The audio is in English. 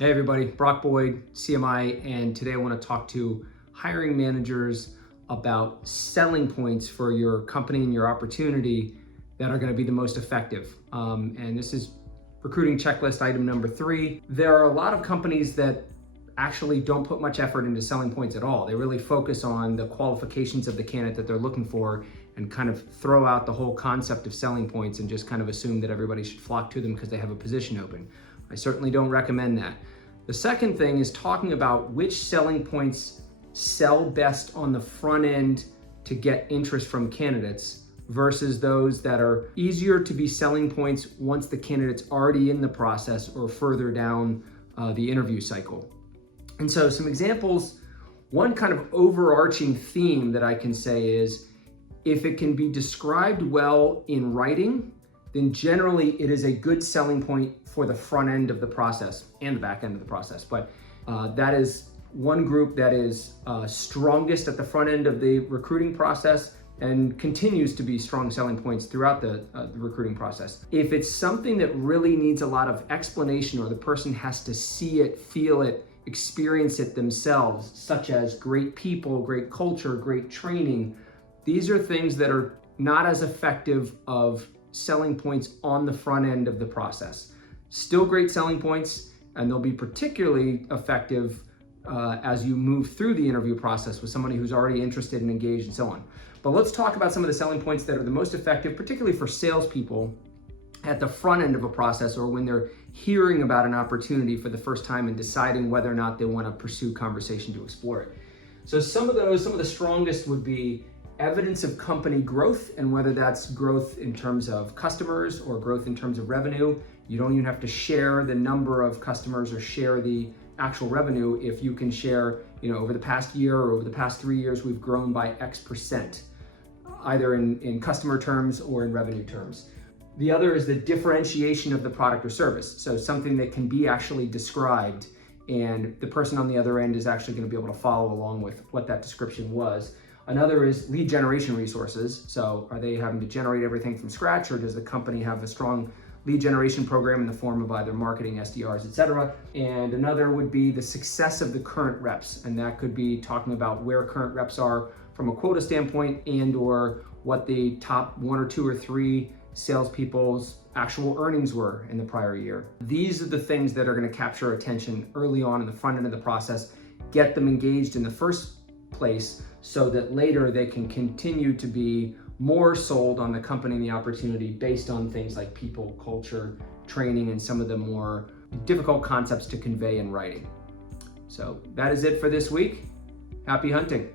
Hey everybody, Brock Boyd, CMI, and today I want to talk to hiring managers about selling points for your company and your opportunity that are going to be the most effective. And this is recruiting checklist item number 3. There are a lot of companies that actually don't put much effort into selling points at all. They really focus on the qualifications of the candidate that they're looking for and kind of throw out the whole concept of selling points and just kind of assume that everybody should flock to them because they have a position open. I certainly don't recommend that. The second thing is talking about which selling points sell best on the front end to get interest from candidates versus those that are easier to be selling points once the candidate's already in the process or further down the interview cycle. And so some examples, one kind of overarching theme that I can say is if it can be described well in writing, then generally it is a good selling point for the front end of the process and the back end of the process. But that is one group that is strongest at the front end of the recruiting process and continues to be strong selling points throughout the recruiting process. If it's something that really needs a lot of explanation or the person has to see it, feel it, experience it themselves, such as great people, great culture, great training, these are things that are not as effective of selling points on the front end of the process. Still great selling points, and they'll be particularly effective as you move through the interview process with somebody who's already interested and engaged and so on. But let's talk about some of the selling points that are the most effective, particularly for salespeople at the front end of a process or when they're hearing about an opportunity for the first time and deciding whether or not they want to pursue conversation to explore it. So some of the strongest would be evidence of company growth, and whether that's growth in terms of customers or growth in terms of revenue. You don't even have to share the number of customers or share the actual revenue. If you can share, over the past year or over the past 3 years, we've grown by X%, either in customer terms or in revenue terms. The other is the differentiation of the product or service. So something that can be actually described and the person on the other end is actually going to be able to follow along with what that description was. Another is lead generation resources. So are they having to generate everything from scratch, or does the company have a strong lead generation program in the form of either marketing, SDRs, etc.? And another would be the success of the current reps. And that could be talking about where current reps are from a quota standpoint and or what the top 1 or 2 or 3 salespeople's actual earnings were in the prior year. These are the things that are going to capture attention early on in the front end of the process, get them engaged in the first place so that later they can continue to be more sold on the company and the opportunity based on things like people, culture, training, and some of the more difficult concepts to convey in writing. So that is it for this week. Happy hunting.